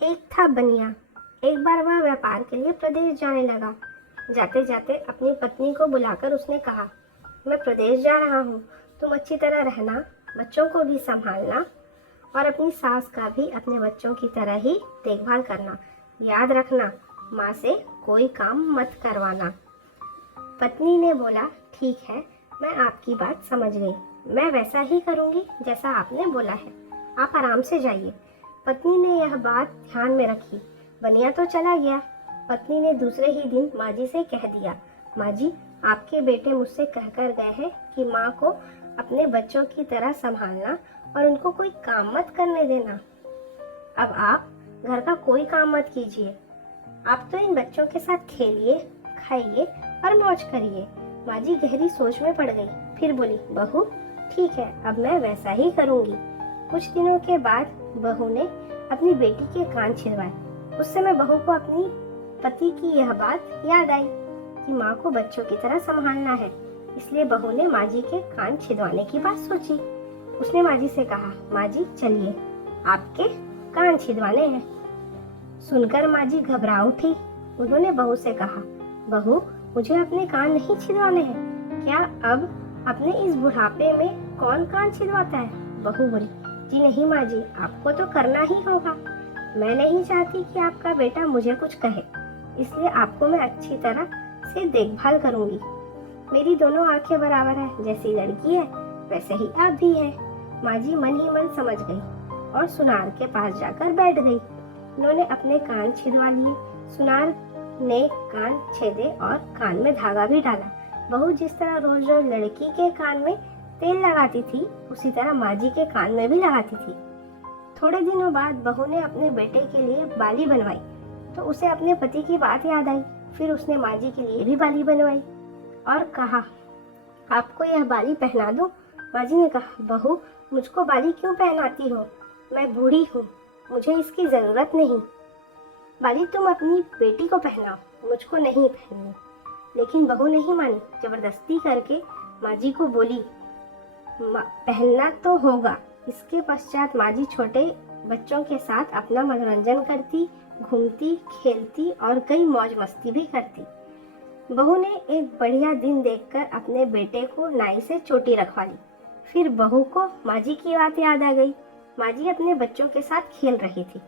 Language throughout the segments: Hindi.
एक था बनिया। एक बार वह व्यापार के लिए प्रदेश जाने लगा। जाते जाते अपनी पत्नी को बुलाकर उसने कहा, मैं प्रदेश जा रहा हूँ, तुम अच्छी तरह रहना, बच्चों को भी संभालना और अपनी सास का भी अपने बच्चों की तरह ही देखभाल करना। याद रखना, माँ से कोई काम मत करवाना। पत्नी ने बोला, ठीक है, मैं आपकी बात समझ गई, मैं वैसा ही करूँगी जैसा आपने बोला है, आप आराम से जाइए। पत्नी ने यह बात ध्यान में रखी। बनिया तो चला गया। पत्नी ने दूसरे ही दिन माँ जी से कह दिया, माँ जी, आपके बेटे मुझसे कहकर गए हैं कि माँ को अपने बच्चों की तरह संभालना और उनको कोई काम मत करने देना। अब आप घर का कोई काम मत कीजिए, आप तो इन बच्चों के साथ खेलिए, खाइए और मौज करिए। माँ जी गहरी सोच में पड़ गई। फिर बोली, बहू, ठीक है, अब मैं वैसा ही करूँगी। कुछ दिनों के बाद बहू ने अपनी बेटी के कान छिदवाए। उस समय बहू को अपनी पति की यह बात याद आई कि माँ को बच्चों की तरह संभालना है। इसलिए बहू ने माँ जी के कान छिदवाने की बात सोची। उसने माँ जी से कहा, माँ जी चलिए, आपके कान छिदवाने हैं। सुनकर माँ जी घबरा उठी। उन्होंने बहू से कहा, बहू, मुझे अपने कान नहीं छिदवाने हैं। क्या अब अपने इस बुढ़ापे में कौन कान छिदवाता है? बहू बोली, जी नहीं माँ जी, आपको तो करना ही होगा। मैं नहीं चाहती कि आपका बेटा मुझे कुछ कहे, इसलिए आपको मैं अच्छी तरह से देखभाल करूंगी। मेरी दोनों आंखें बराबर है, जैसी लड़की है वैसे ही आप भी हैं। माँ जी मन ही मन समझ गई और सुनार के पास जाकर बैठ गई। उन्होंने अपने कान छिदवा लिए। सुनार ने कान छेदे और कान में धागा भी डाला। बहू जिस तरह रोज रोज लड़की के कान में तेल लगाती थी, उसी तरह माँ जी के कान में भी लगाती थी। थोड़े दिनों बाद बहू ने अपने बेटे के लिए बाली बनवाई तो उसे अपने पति की बात याद आई। फिर उसने माँ जी के लिए भी बाली बनवाई और कहा, आपको यह बाली पहना दूं? माँ जी ने कहा, बहू, मुझको बाली क्यों पहनाती हो? मैं बूढ़ी हूँ, मुझे इसकी जरूरत नहीं। बाली तुम अपनी बेटी को पहनाओ, मुझको नहीं पहननी। लेकिन बहू नहीं मानी। जबरदस्ती करके माँ जी को बोली, पहनना तो होगा। इसके पश्चात माँ जी छोटे बच्चों के साथ अपना मनोरंजन करती, घूमती, खेलती और कई मौज मस्ती भी करती। बहू ने एक बढ़िया दिन देखकर अपने बेटे को नाई से चोटी रखवा ली। फिर बहू को माँ जी की बात याद आ गई। माँ जी अपने बच्चों के साथ खेल रही थी।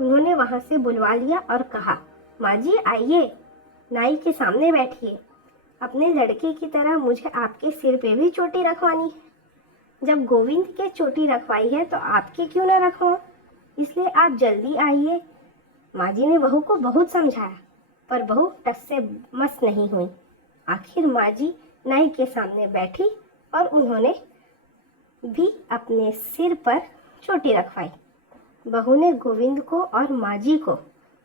उन्होंने वहां से बुलवा लिया और कहा, माँ जी आइए, नाई के सामने बैठिए। अपने लड़के की तरह मुझे आपके सिर पे भी चोटी रखवानी है। जब गोविंद के चोटी रखवाई है तो आपके क्यों न रखवाऊं? इसलिए आप जल्दी आइए। माँ जी ने बहू को बहुत समझाया, पर बहू टस से मस नहीं हुई। आखिर माँ जी नाई के सामने बैठी और उन्होंने भी अपने सिर पर चोटी रखवाई। बहू ने गोविंद को और माँ जी को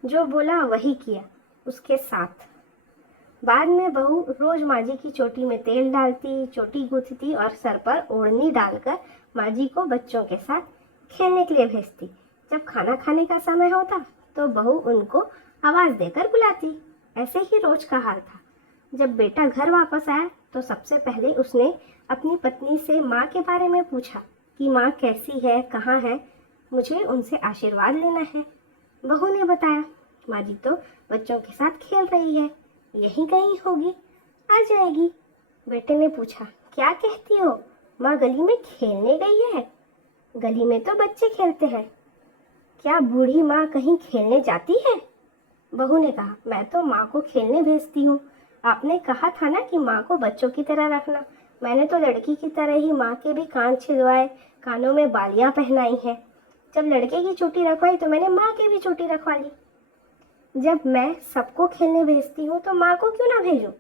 जो बोला वही किया उसके साथ। बाद में बहू रोज माँ जी की चोटी में तेल डालती, चोटी गूंथती और सर पर ओढ़नी डालकर माँ जी को बच्चों के साथ खेलने के लिए भेजती। जब खाना खाने का समय होता तो बहू उनको आवाज देकर बुलाती। ऐसे ही रोज का हाल था। जब बेटा घर वापस आया तो सबसे पहले उसने अपनी पत्नी से माँ के बारे में पूछा कि माँ कैसी है, कहाँ है, मुझे उनसे आशीर्वाद लेना है। बहू ने बताया, माँ जी तो बच्चों के साथ खेल रही है, यहीं कहीं होगी, आ जाएगी। बेटे ने पूछा, क्या कहती हो, माँ गली में खेलने गई है? गली में तो बच्चे खेलते हैं, क्या बूढ़ी माँ कहीं खेलने जाती है? बहू ने कहा, मैं तो माँ को खेलने भेजती हूँ। आपने कहा था ना कि माँ को बच्चों की तरह रखना। मैंने तो लड़की की तरह ही माँ के भी कान छिदवाए, कानों में बालियाँ पहनाई हैं। जब लड़के की चोटी रखवाई तो मैंने माँ की भी चोटी रखवा ली। जब मैं सबको खेलने भेजती हूँ तो माँ को क्यों ना भेजूं?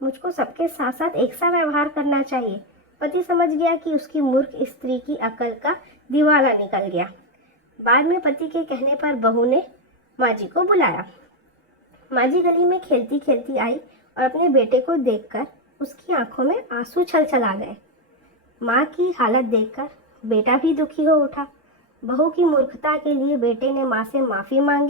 मुझको सबके साथ साथ एक सा व्यवहार करना चाहिए। पति समझ गया कि उसकी मूर्ख स्त्री की अकल का दिवाला निकल गया। बाद में पति के कहने पर बहू ने माँ जी को बुलाया। माँ जी गली में खेलती खेलती आई और अपने बेटे को देखकर उसकी आंखों में आंसू छलछला गए। माँ की हालत देखकर बेटा भी दुखी हो उठा। बहू की मूर्खता के लिए बेटे ने माँ से माफी मांगी